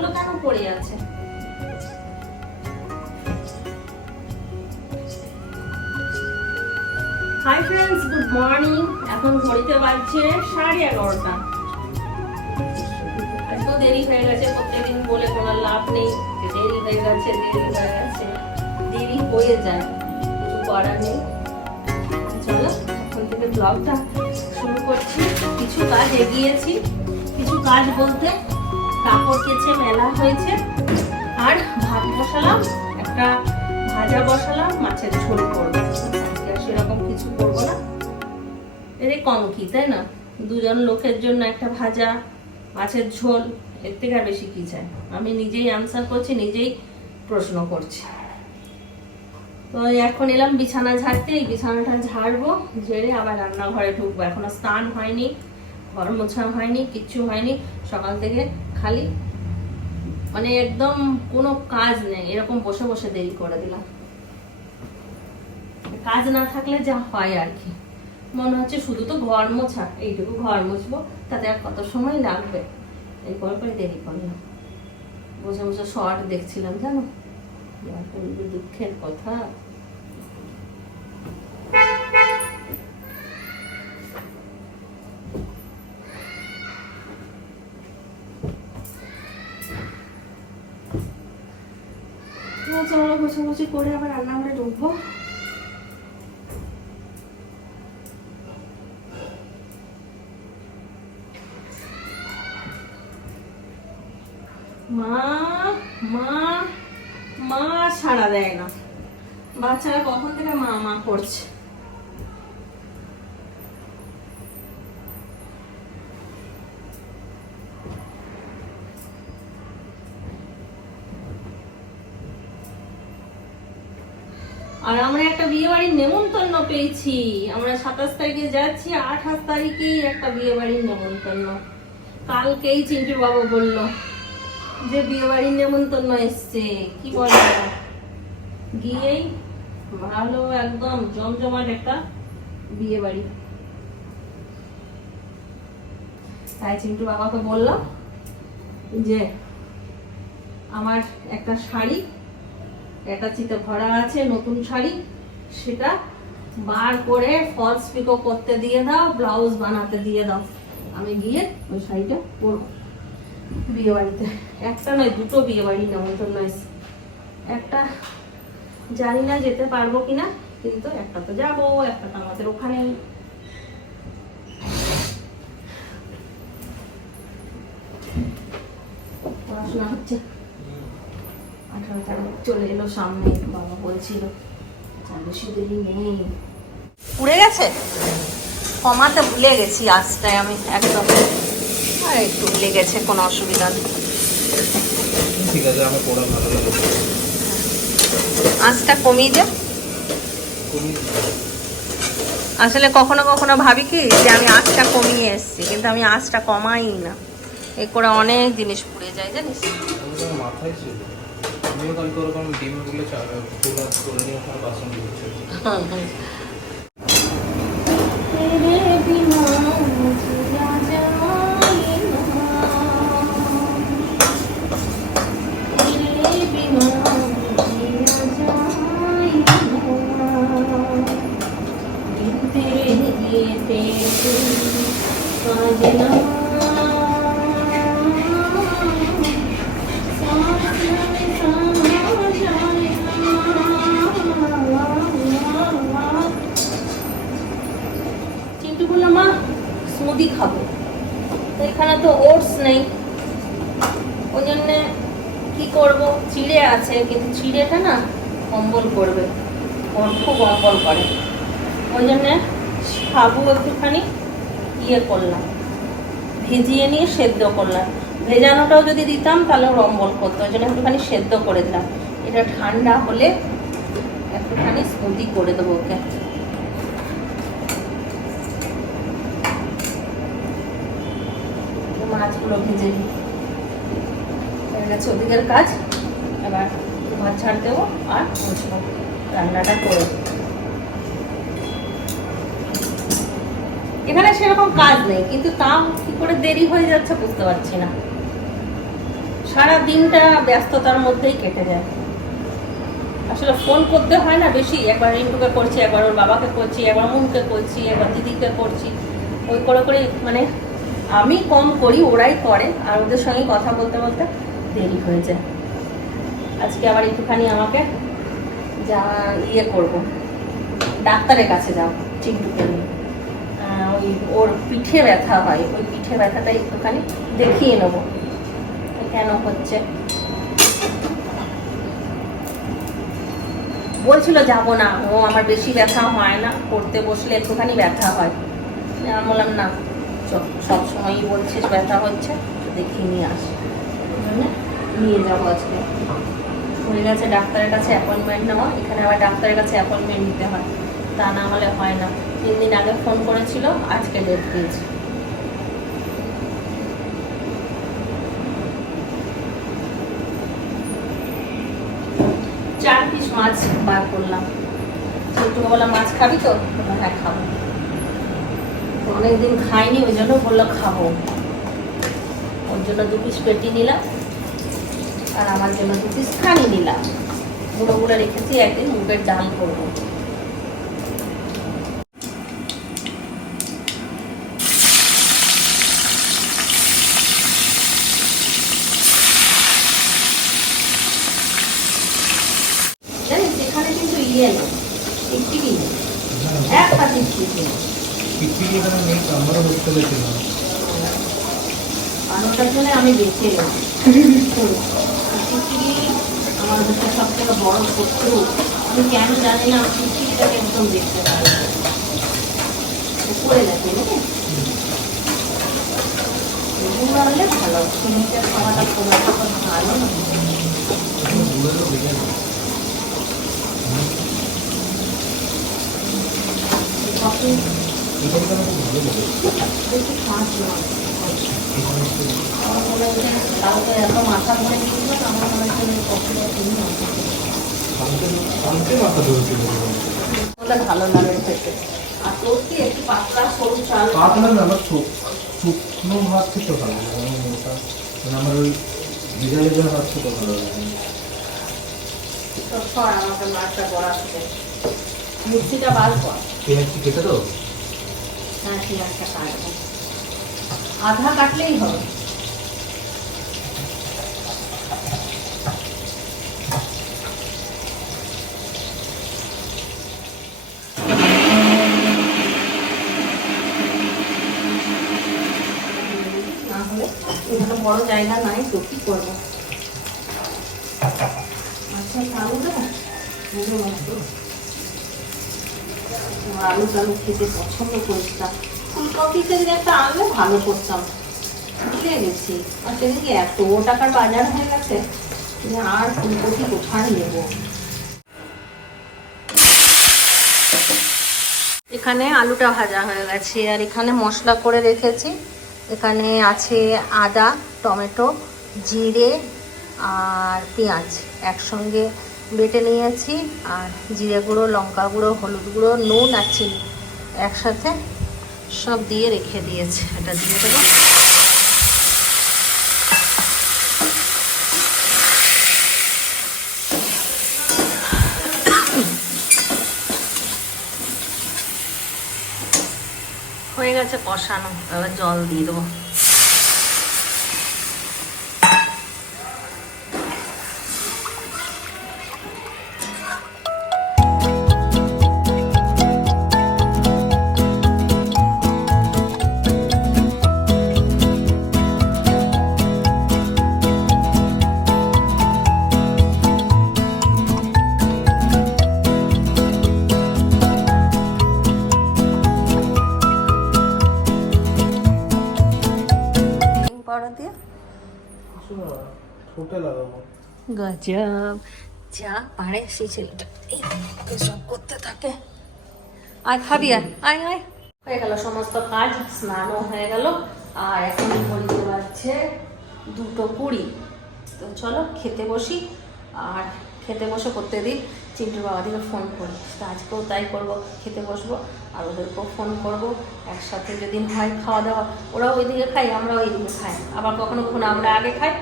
পেজগুলো কেন পড়ে আছে? হাই ফ্রেন্ডস গুড মর্নিং এখন ঘড়িতে বাজছে সাড়ে এগারোটা। দেরি হয়ে গেছে, প্রত্যেকদিন বলে কোনো লাভ নেই। দেরি হয়ে গেছে, দেরি হয়ে গেছে। দেরি হয়ে যায়, কিছু করার নেই। চলো, এখন থেকে ব্লগটা শুরু করছি। কিছু কাজ এগিয়েছি। কিছু কাজ বলতে কাপড় কেচে মেলা হয়েছে। আর ভাত বসালাম, একটা ভাজা বসালাম, মাছের ঝোল করব। সেরকম কিছু করব না। এর কম কি, তাই না? দুজন লোকের জন্য একটা ভাজা, মাছের ঝোল, এর থেকে আর বেশি কি চাই? আমি নিজেই আনসার করছি, নিজেই প্রশ্ন করছি। তো এখন এলাম বিছানা ঝাড়তে, এই বিছানাটা ঝাড়বো, ঝেড়ে আবার রান্নাঘরে ঢুকবো। এখনও স্নান হয়নি, ঘর মোছা হয়নি, কিচ্ছু হয়নি। সকাল থেকে খালি মানে একদম কোনো কাজ নেই, এরকম বসে বসে দেরি করে দিলাম। কাজ না থাকলে যা হয় আর কি। মনে হচ্ছে শুধু তো ঘর মোছা, এইটুকু ঘর মুছবো, তাতে আর কত সময় লাগবে? এই পরে দেরি করলাম। বসে বসে শর্ট দেখছিলাম, জানো? দুঃখের কথা তো চলো গোছাগুছি করে আবার রান্নাঘরে ঢুকবো। মা মা মা সাড়া দেয় না। বাচ্চারা কখন থেকে মা মা করছে? আর আমরা একটা বিয়ে বাড়ির নেমন্তন্ন পেয়েছি। আমরা সাতাশ তারিখে যাচ্ছি, আঠাশ তারিখেই একটা বিয়ে বাড়ির নেমন্তন্ন। কালকেই চিন্টুর বাবা বলল যে বিয়ে বাড়ির নেমন্তন্ন এসছে। কি বলে? গিয়েই ভালো একদম জমজমাট একটা বিয়ে বাড়ি তাই চিন্টু বাবাকে বললাম যে, আমার একটা শাড়ি একটা চিতে ভরা আছে, নতুন শাড়ি। সেটা বার করে ফলস পিকো করতে দিয়ে দাও ব্লাউজ বানাতে দিয়ে দাও। আমি গিয়ে ওই শাড়িটা পরবো। বিয়ে বাড়িতে একটা নয়, দুটো বিয়ে বাড়ি নেমন্তন্ন এসে একটা জানি না যেতে পারব কিনা, কিন্তু একটা তো যাব, একটা তো আমাদের ওখানেই পড়াশোনা হচ্ছে। চলে এলো সামনে বাবা বলছিল বেশি দেরি নেই উড়ে গেছে? কমাতে ভুলে গেছি আজটায় আমি একদম। আর একটু লেগেছে কোনো অসুবিধা নেই। ঠিক আছে আমার পড়া ভালো লাগে আঁচটা কমিয়ে দে। আসলে কখনো কখনো ভাবি কি যে আমি আঁচটা কমিয়ে এসেছি কিন্তু আমি আঁচটা কমাই না। এ করে অনেক জিনিস পুড়ে যায় জানিস? মাথায় ছিল আমিও কালকে ওরকম ডিমেরগুলো করে নিয়ে ওখানে বাসন ধুচ্ছি Thank you. চিড়েটা না অম্বল করবে ওর খুব অম্বল করে ওই জন্যে সাবু একটুখানি ইয়ে করলাম। ভিজিয়ে নিয়ে সেদ্ধ করলাম। ভেজানোটাও যদি দিতাম তাহলে ওর অম্বল করতো। ওই জন্য একটুখানি সেদ্ধ করে দিলাম। এটা ঠান্ডা হলে একটুখানি স্মুদি করে দেবো ওকে। মাছগুলো ভেজে হয়ে গেছে ওদিকের কাজ। এবার ভাত ছাড় দেবো আর রান্নাটা করে এখানে সেরকম কাজ নেই, কিন্তু তাও কি করে দেরি হয়ে যাচ্ছে বুঝতে পারছি না। সারা দিনটা ব্যস্ততার মধ্যেই কেটে যায়। আসলে ফোন করতে হয় না বেশি, একবার রিন্টুকে করছি, একবার ওর বাবাকে করছি, একবার মুনকে করছি, একবার দিদিকে করছি। ওই করে করে মানে আমি কম করি, ওরাই করে, আর ওদের সঙ্গে কথা বলতে বলতে দেরি হয়ে যায়। আজকে আবার একটুখানি আমাকে যা ইয়ে করব। ডাক্তারের কাছে যাও চিন্টুকে নিয়ে ওই ওর পিঠে ব্যথা হয়, ওই পিঠে ব্যথাটা একটুখানি দেখিয়ে নেব কেন হচ্ছে। বলছিল যাব না, ও আমার বেশি ব্যথা হয় না, পড়তে বসলে একটুখানি ব্যথা হয়। আমি বললাম, না সবসময়ই বলছিস ব্যথা হচ্ছে দেখিয়ে নিয়ে আস। নিয়ে যাব আজকে। হয়ে গেছে ডাক্তারের কাছে অ্যাপয়েন্টমেন্ট নেওয়া, এখানে আবার ডাক্তারের কাছে অ্যাপয়েন্টমেন্ট নিতে হয়। তা না হলে হয় না। তিন দিন আগে ফোন করেছিল, আজকে ডেট দিয়েছে। চার পিস মাছ বার করলাম। ছোট্টু বললাম মাছ খাবি তো? হ্যাঁ খাব। অনেকদিন খাইনি, ওই জন্য বলল, খাব। ওর জন্য দু পিস পেটি নিলাম। আর আমার জন্য দু পিস খানি নিলাম। গুঁড়ো গুঁড়ো রেখেছি একদিন মুগের ডাল করব। আমি বেঁচে টিকটিকি আমার হচ্ছে সব থেকে বড় শত্রু। আমি কেন জানি না টিকটিকিটাকে একদম দেখতে পাই না। উপরে গেছে নাকি এগুলো হলে ভালো চিনিটা খাওয়াটা খুব একটা ভালো না। কফি? এখানে ভালো লাগে। আমার মনে হচ্ছে কালকে এত মাথা ধরে গিয়েছিল আমার মনে হচ্ছে ওই কফিটা তুমি কালকে কালকে মাথা ধরেছিল ওটা ভালো লাগে খেতে আর তোর কি একটু পাতলা সরু চাল। পাতলা না আমার শুকনো ভাত খেতে ভালো লাগে মোটা মানে আমার ওই ভিজা ভিজা ভাত খেতে ভালো লাগে আমাকে মাছটা বড়া খেতে মিষ্টিটা বার কর। পেঁয়াজ কি কেটে দাও? হ্যাঁ আছে কাটবো। আধা কাটলেই হবে। এখানে বড় জায়গা নাই তো, কি করব? আচ্ছা আলু দেবো? আলু টালু খেতে পছন্দ করিস এখানে আলুটা ভাজা হয়ে গেছে, আর এখানে মশলা করে রেখেছি। এখানে আছে আদা, টমেটো, জিরে আর পেঁয়াজ একসঙ্গে বেটে নিয়েছি। আর জিরে গুঁড়ো, লঙ্কা গুঁড়ো, হলুদ গুঁড়ো, নুন আর চিনি একসাথে সব দিয়ে রেখে দিয়েছে। এটা দিয়ে দেবো। হয়ে গেছে কষানো। এবার জল দিয়ে দেবো। লাগাবো। গজব। যা পারে সেই ছেলেটা। সব করতে থাকে। আয় খাবি আয় আয়। হয়ে গেল সমস্ত কাজ, স্নানও হয়ে গেল। আর এখন বলতে পারছে দুটো কুড়ি। তো চলো, খেতে বসি। আর খেতে বসে দিই। চিন্টুর বাবাদিকে ফোন করি। আজকেও তাই করব, খেতে বসবো। আর ওদেরকেও ফোন করব। একসাথে যদি হয় খাওয়া দাওয়া ওরা ওইদিকে খাই আমরা ওইদিকে খাই। আবার কখনো কখনো আমরা আগে খাই।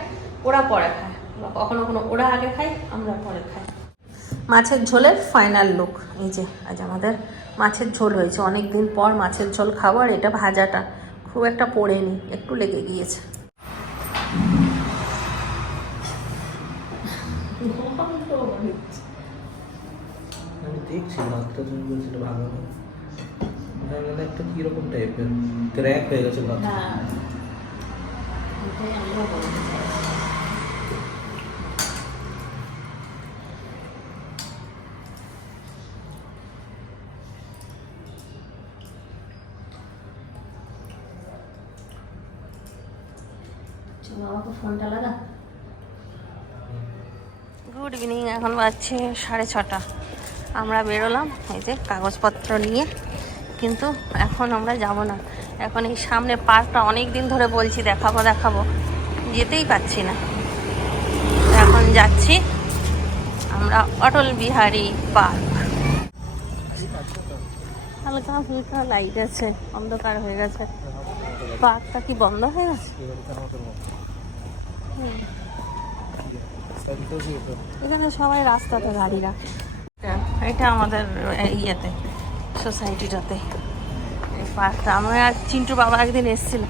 ওরা পরে খায়। বা কখনো কখনো ওরা আগে খাই আমরা পরে খাই। মাছের ঝোলের ফাইনাল লুক এই যে আজ আমাদের মাছের ঝোল হয়েছে। অনেক দিন পর মাছের ঝোল খাব আর এটা ভাজাটা। খুব একটা পড়েনি একটু লেগে গিয়েছে। আমি দেখছি ভাতটা ভালো না। মানে একটা কীরকম টাইপের ক্র্যাক হয়ে গেছে ভাত হ্যাঁ এটাই আমরা বলতে চাই চলো গুড ইভিনিং এখন বাজছে সাড়ে ছটা। আমরা বেরোলাম, এই যে কাগজপত্র নিয়ে। কিন্তু এখন আমরা যাব না। এখন এই সামনে পার্কটা অনেক দিন ধরে বলছি, দেখাবো দেখাবো। যেতেই পাচ্ছি না। এখন যাচ্ছি আমরা অটল বিহারী পার্ক। হালকা হালকা লাইট আছে, অন্ধকার হয়ে গেছে। পার্কটা কি বন্ধ হয়ে গেছে। এখানে সবাই রাস্তাতে গাড়ি রাখে। এটা- আমাদের ইয়েতে সোসাইটিটাতে পার্কটা। আমি আর চিন্টু বাবা একদিন এসেছিল।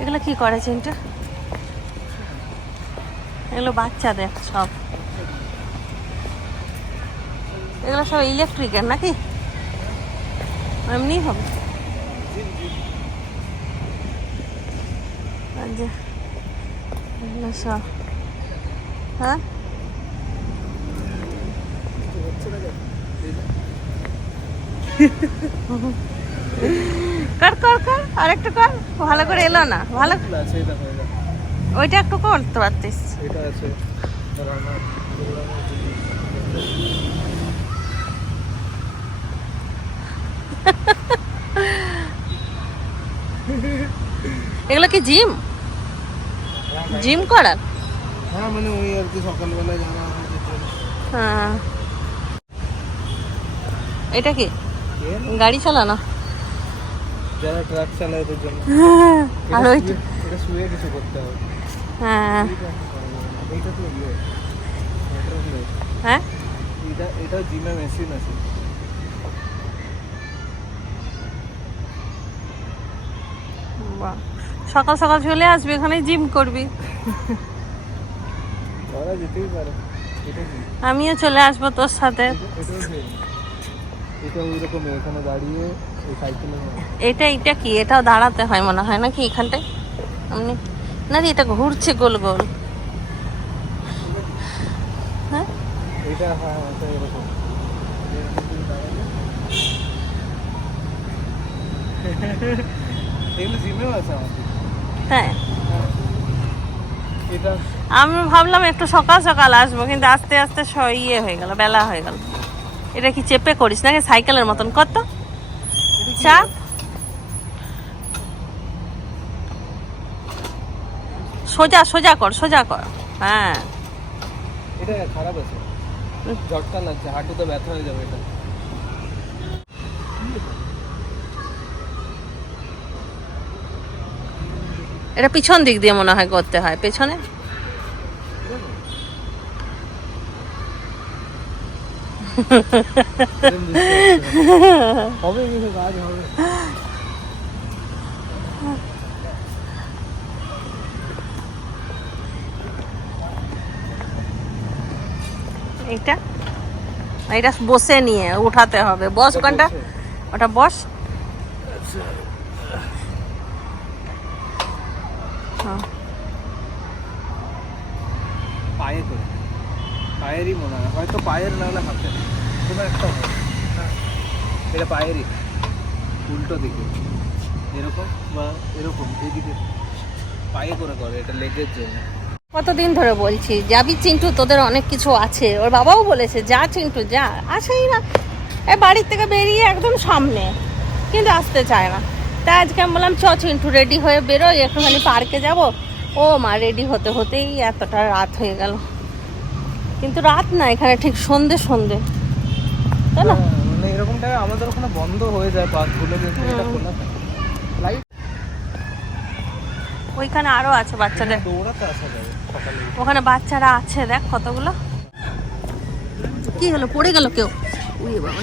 এগুলো কি করে চিন্টু? এগুলো বাচ্চাদের সব। এগুলো সব ইলেকট্রিকের নাকি? এমনি হবে। যে এগুলো সব। হ্যাঁ? কর কর কর আরেকটু কর। ভালো করে এলো না ভালো ওইটা একটু করতে পারতিস। এটা আছে। এগুলো কি জিম? জিম করার? হ্যাঁ মানে ওই আর কি সকালবেলায় জানা আমাদের হ্যাঁ। এটা কি? গাড়ি চালানো? যারা ট্রাক চালায় ওদের জন্য। আর এটা ওই শুয়ে- এটা শুয়ে কিছু করতে হবে। হ্যাঁ। এইটা তো ইয়ে। হ্যাঁ? এটা এটা জিমে মেশিন আছে। বাহ। সকাল সকাল চলে আসবি এখানে জিম করবি। আমিও চলে আসব তোর সাথে। এটা। এটা এটা কি? এটাও দাঁড়াতে হয় মনে হয় নাকি এখানটায়? এমনি না রে এটা ঘুরছে গোল গোল। হ্যাঁ? এটা হ্যাঁ এরকম। এগুলো জিমেও আছে আমাদের। হ্যাঁ। আমি ভাবলাম একটু সকাল সকাল আসব কিন্তু আস্তে আস্তে ইয়ে হয়ে গেল বেলা হয়ে গেল। এটা কি চেপে করিস নাকি সাইকেলের মতন? কত? চাপ। সোজা সোজা কর সোজা কর। হ্যাঁ। এটা খারাপ আছে। ঝটকা লাগছে হাঁটুতে ব্যথা হয়ে যাবে এটা। এটা পিছন দিক দিয়ে মনে হয় করতে হয় পেছনে? এটা এটা বসে নিয়ে উঠাতে হবে। বস ওখানটা ওটা বস হ্যাঁ। পায়ে করে পায়েরই মনে হয়। হয়তো পায়ের না হলে হাতে কোনো একটা হ্যাঁ। এটা পায়েরই। উল্টো দিকে। এরকম বা এরকম এইদিকে পায়ে করে করে এটা লেগের জন্য। কতদিন ধরে বলছি যাবি চিন্টু? তোদের অনেক কিছু আছে। ওর বাবাও বলেছে যা চিন্টু যা। আসেই না। এ বাড়ির থেকে বেরিয়ে একদম সামনে। কিন্তু আসতে চায় না। তাই আজকে আমি বললাম চ চিন্টু রেডি হয়ে বেরোই একটুখানি পার্কে যাব। ও মা রেডি হতে হতেই এতটা রাত হয়ে গেল। কিন্তু রাত না এখানে ঠিক সন্ধে সন্ধে। তাই না? হ্যাঁ, মানে এরকম টাইমে আমাদের ওখানে বন্ধ হয়ে যায় পার্কগুলো লাইট ওইখানে আরও আছে বাচ্চাদের। দৌড়াতে আসা যাবে ওখানে বাচ্চারা আছে দেখ কতগুলো। কি হলো পড়ে গেল কেউ? উই বাবা?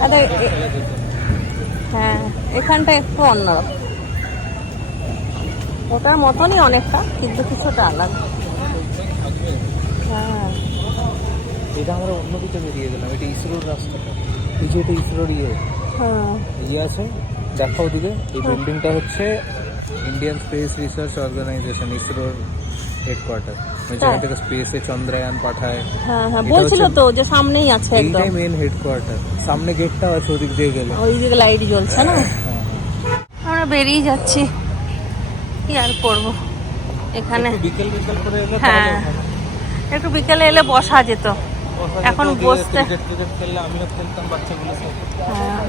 আরে এ- হ্যাঁ এখানটা একটু অন্যরকম। ওটার মতনই অনেকটা কিন্তু কিছুটা আলাদা। হ্যাঁ। এটা আমরা অন্য দিকে বেরিয়ে গেলাম এটা ইসরোর রাস্তাটা। এই যে এটা ইসরোর ইয়ে। হ্যাঁ। ইয়ে আছে দেখো ওদিকে এই বিল্ডিংটা হচ্ছে ইন্ডিয়ান স্পেস রিসার্চ অর্গানাইজেশন ইসরোর হেডকোয়ার্টার যেখান থেকে স্পেসে চন্দ্রায়ন পাঠায়। হ্যাঁ হ্যাঁ বলছিল তো যে সামনেই আছে একদম। এইটাই মেন হেডকোয়ার্টার সামনে গেটটাও আছে ওদিক দিয়ে গেলে। ওই দিকে লাইট জ্বলছে না? হ্যাঁ, হ্যাঁ। আমরা বেরিয়ে যাচ্ছি। কি আর করব? এখানে। বিকেল বিকেল করে এলে হ্যাঁ। একটু বিকেলে এলে বসা যেত। এখন বসতে- আমিও খেলতাম বাচ্চাগুলোর সাথে হ্যাঁ।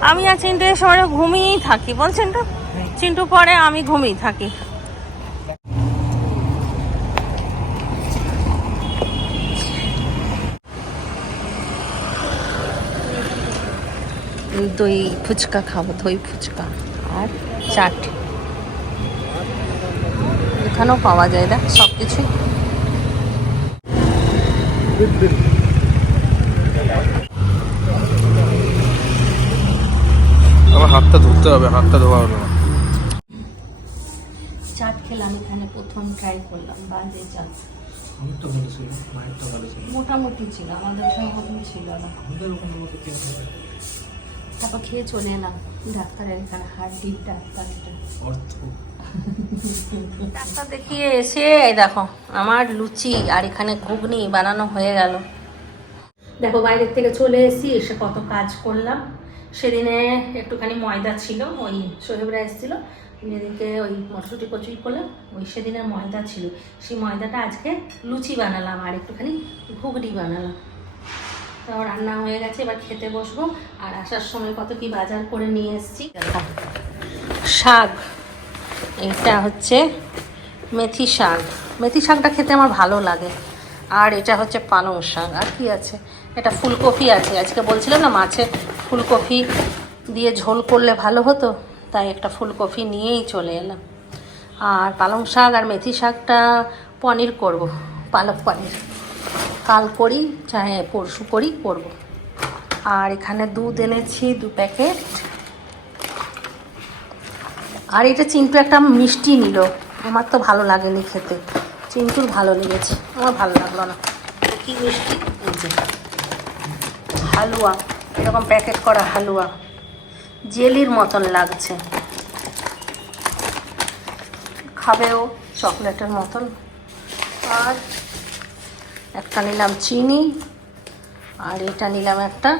আমি আর চিন্টু এই সময় ঘুমিয়েই থাকি। বল চিন্টু চিন্টু পরে আমি ঘুমিয়ে থাকি। দই ফুচকা খাব দই ফুচকা আর চাট এখানেও পাওয়া যায় দেখ সব কিছুই। আমার হাতটা ধুতে হবে হাতটা ধোয়া হলো না। চাট খেলাম এখানে প্রথম ট্রাই করলাম বাজে চাট। তো ভালো ছিল মায়ের তো ভালো ছিল মোটামুটি ছিল আমাদের সেরকম ছিল না। আমাদের ওখানে? তারপর খেয়ে চলে এলাম। ডাক্তারের এখানে হাড্ডির ডাক্তার ডাক্তার দেখিয়ে এসে দেখো আমার লুচি আর এখানে ঘুগনি বানানো হয়ে গেল। দেখো বাইরের থেকে চলে এসেছি এসে কত কাজ করলাম। সেদিনে একটুখানি ময়দা ছিল ওই সোহেবরা এসেছিল। এদিকে ওই মটরশুঁটি কচুরি করলাম ওই সেদিনের ময়দা ছিল। সেই ময়দাটা আজকে লুচি বানালাম আর একটুখানি ঘুগনি বানালাম। তো রান্না হয়ে গেছে, এবার খেতে বসবো। আর আসার সময় কত কি বাজার করে নিয়ে এসেছি। শাক, এটা হচ্ছে মেথি শাক। মেথি শাকটা খেতে আমার ভালো লাগে। আর এটা হচ্ছে পালং শাক। আর কি আছে? এটা ফুলকপি আছে। আজকে বলছিলাম না, মাছে ফুলকপি দিয়ে ঝোল করলে ভালো হতো, তাই একটা ফুলকপি নিয়েই চলে এলাম। আর পালং শাক আর মেথি শাকটা পনির করব, পালক পনির। কাল করি, চাহে পরশু করি, করব। আর এখানে দুধ এনেছি, দু প্যাকেট। আর এটা চিন্টু একটা মিষ্টি নিল। আমার তো ভালো লাগেনি খেতে। চিন্টুর ভালো লেগেছে। আমার ভালো লাগল না। কি মিষ্টি? হালুয়া। এরকম প্যাকেট করা হালুয়া। জেলির মতন লাগছে। খাবেও চকলেটের মতন। আর একটা নিলাম চিনি আর এটা নিলাম একটা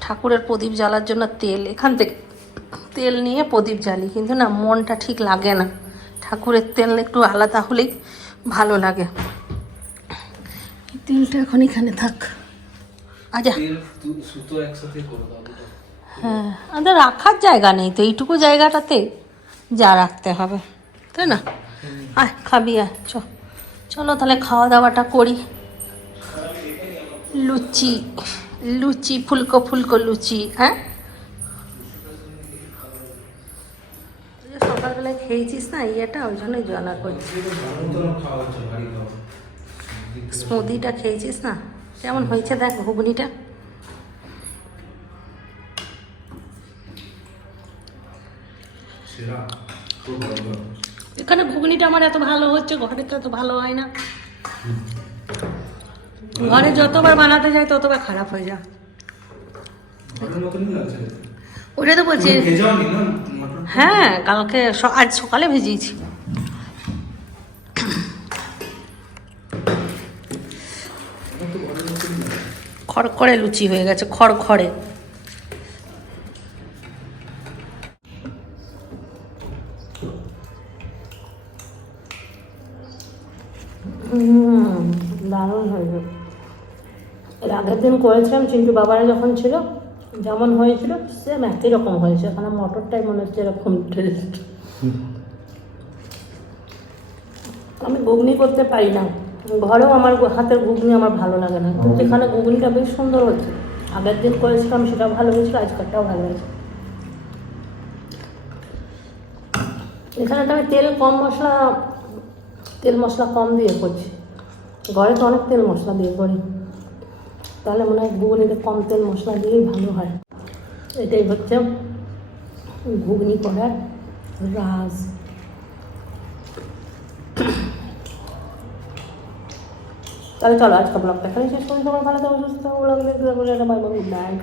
ঠাকুরের প্রদীপ জ্বালার জন্য তেল। এখান থেকে তেল নিয়ে প্রদীপ জ্বালি কিন্তু না মনটা ঠিক লাগে না। ঠাকুরের তেল একটু আলাদা হলেই ভালো লাগে। তেলটা এখন এখানে থাক। আচ্ছা। তেল তু- সুতো একসাথে করে দাও দুটো। হ্যাঁ আমাদের রাখার জায়গা নেই তো এইটুকু জায়গাটাতে যা রাখতে হবে। তাই না? আয় খাবি আয় চ। চলো তাহলে খাওয়া দাওয়াটা করি। লুচি লুচি ফুলকো ফুলকো লুচি হ্যাঁ? সকালবেলায় খেয়েছিস না ইয়েটা ওই জন্যই জানা করছি। স্মুদিটা খেয়েছিস না? কেমন হয়েছে দেখ ঘুগনিটা? এখানে ঘুগনিটা আমার এত ভালো হচ্ছে ঘরে তো এত ভালো হয় না। ঘরে যতবার বানাতে যায় ততবার খারাপ হয়ে যায়। ওটা তো বলছি। হ্যাঁ কালকে আজ সকালে ভেজিয়েছি খড়খড়ে লুচি হয়ে গেছে খড়খড়ে। দারুণ হয়ে এর আগের দিন করেছিলাম চিন্টু বাবারা যখন ছিল যেমন হয়েছিল সেম একই রকম হয়েছে। এখানে মটরটাই মনে হচ্ছে এরকম টেস্ট আমি ঘুগনি করতে পারি না। ঘরেও আমার হাতের ঘুগনি আমার ভালো লাগে না। কিন্তু এখানে ঘুগনিটা বেশ সুন্দর হচ্ছে আগের দিন করেছিলাম সেটা ভালো হয়েছিল আজকালটাও ভালো হয়েছে। এখানে তো আমি তেল কম মশলা তেল মশলা কম দিয়ে করছি। ঘরে তো অনেক তেল মশলা দিয়ে করি। তাহলে মনে হয় ঘুগনিতে কম তেল মশলা দিয়েই ভালো হয়। এটাই হচ্ছে ঘুগনি করার রাজ। তাহলে চলো আজকে ব্লগটা এখানে শেষ করি। সবাই ভালো থাকো, সুস্থ থাকো লাগলে গুড নাইট